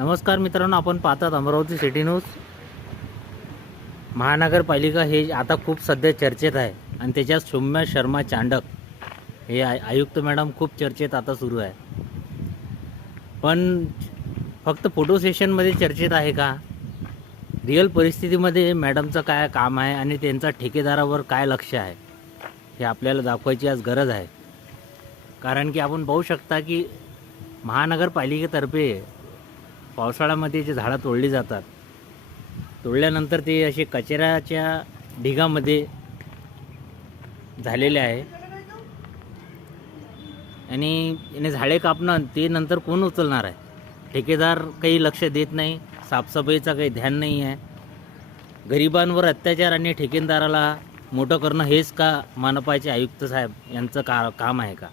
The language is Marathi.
नमस्कार मित्रांनो, आपण पाहतात अमरावती सिटी न्यूज. महानगरपालिका हे आता खूप सध्या चर्चेत आहे आणि त्याच्यात सौम्या शर्मा चांडक हे आयुक्त मॅडम खूप चर्चेत आता सुरू आहे. पण फक्त फोटो सेशनमध्ये चर्चेत आहे का? रिअल परिस्थितीमध्ये मॅडमचं काय काम आहे आणि त्यांचा ठेकेदारावर काय लक्ष आहे हे आपल्याला दाखवायची आज गरज आहे. कारण की आपण पाहू शकता की महानगरपालिकेतर्फे पावसाळ्यामध्ये जे झाडं तोडली जातात, तोडल्यानंतर ते असे कचऱ्याच्या ढिगामध्ये झालेले आहे आणि याने झाडे कापणं ते नंतर कोण उचलणार आहे? ठेकेदार काही लक्ष देत नाही, साफसफाईचा काही ध्यान नाही आहे. गरिबांवर अत्याचार आणि ठेकेदाराला मोठं करणं हेच का मनपाचे आयुक्त साहेब यांचं काम आहे का?